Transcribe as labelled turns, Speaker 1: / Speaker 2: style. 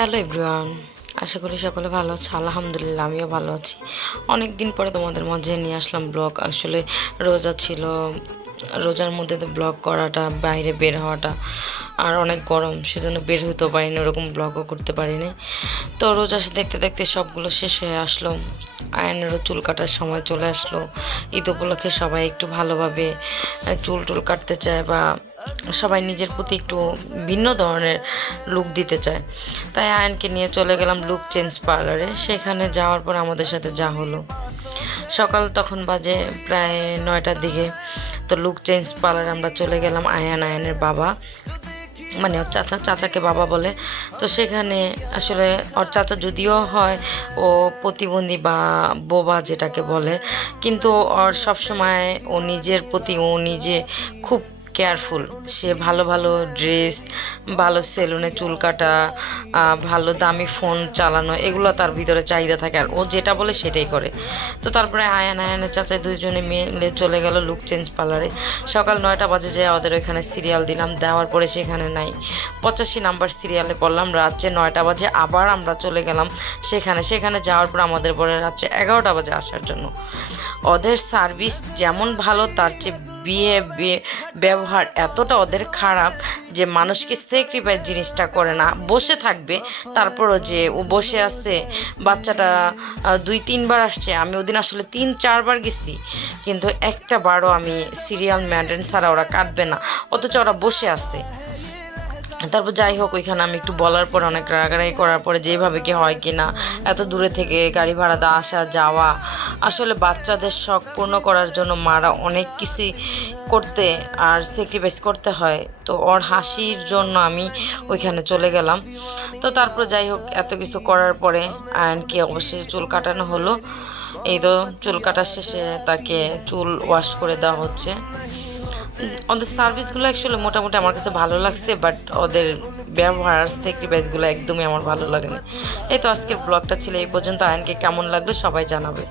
Speaker 1: Hello everyone আশা করি সকলে ভালো আছে। আলহামদুলিল্লাহ, আমিও ভালো আছি। অনেক দিন পরে তোমাদের মাঝে নিয়ে আসলাম ব্লগ আসলে রোজা ছিল, রোজার মধ্যে তো ব্লগ করাটা, বাইরে বের হওয়াটা আর অনেক গরম, সেজন্য বের হতেও পারিনি, ওরকম ব্লগও করতে পারিনি। তো রোজা দেখতে দেখতে সবগুলো শেষ হয়ে আসলো। আয়নেরও চুল কাটার সময় চলে আসলো। ঈদ উপলক্ষে সবাই একটু ভালোভাবে চুল টুল কাটতে চায় বা সবাই নিজের প্রতি একটু ভিন্ন ধরনের লুক দিতে চায়। তাই আয়নকে নিয়ে চলে গেলাম লুক চেঞ্জ পার্লারে সেখানে যাওয়ার পর আমাদের সাথে যা হলো। সকাল তখন বাজে প্রায় নয়টার দিকে। তো লুক চেঞ্জ পার্লারে আমরা চলে গেলাম আয়ান, আয়ানের বাবা। মানে ওর চাচা, চাচাকে বাবা বলে। তো সেখানে আসলে ওর চাচা যদিও হয়, ও প্রতিবন্ধী বা বোবা যেটাকে বলে। কিন্তু ওর সবসময় ও নিজের প্রতি, ও নিজে খুব কেয়ারফুল সে ভালো ভালো ড্রেস ভালো সেলুনে চুল কাটা ভালো দামি ফোন চালানো, এগুলো তার ভিতরে চাহিদা থাকে আর ও যেটা বলে সেটাই করে। তো তারপরে আয়ান, আয়ানের চাচা দুজনে মিলে চলে গেল লুক চেঞ্জ পার্লারে সকাল নয়টা বাজে যায় ওদের ওইখানে সিরিয়াল দিলাম, দেওয়ার পরে সেখানে নাই। পঁচাশি নাম্বার সিরিয়ালে পড়লাম, রাত্রে নয়টা বাজে আবার আমরা চলে গেলাম সেখানে। সেখানে যাওয়ার পর আমাদের পরে রাত্রে এগারোটা বাজে আসার জন্য। ওদের সার্ভিস যেমন ভালো, তার চেয়ে বিয়ে বিয়ে, ব্যবহার এতটা ওদের খারাপ যে মানুষকে স্যাক্রিফাইস জিনিসটা করে না। বসে থাকবে, তারপরও যে ও বসে আসছে বাচ্চাটা দুই, তিনবার আসছে, আমি ওদিন আসলে তিন, চারবার গেছি, কিন্তু একটা বারও আমি সিরিয়াল ম্যান্ডেন ছাড়া ওরা কাটবে না, অথচ ওরা বসে আসছে তারপর যাই হোক, ওইখানে আমি একটু বলার পর, অনেক রাগারাগি করার পরে যেভাবে কি হয় কি না এত দূরে থেকে গাড়ি ভাড়াতে আসা, যাওয়া, আসলে বাচ্চাদের শখ পূর্ণ করার জন্য মারা অনেক কিছুই করতে আর স্যাক্রিফাইস করতে হয়। তো ওর হাসির জন্য আমি ওইখানে চলে গেলাম। তো তারপর যাই হোক, এত কিছু করার পরে আয়নকে অবশ্যই চুল কাটানো হলো। এই তো চুল কাটার শেষে তাকে চুল ওয়াশ করে দেওয়া হচ্ছে। ওদের সার্ভিসগুলো অ্যাকচুয়ালি মোটামুটি আমার কাছে ভালো লাগছে বাট ওদের ব্যবহার থেকে বেসগুলো একদমই আমার ভালো লাগেনি। এই তো আজকের ব্লগটা ছিল এই পর্যন্ত। আয়নকে কেমন লাগল সবাই জানাবে।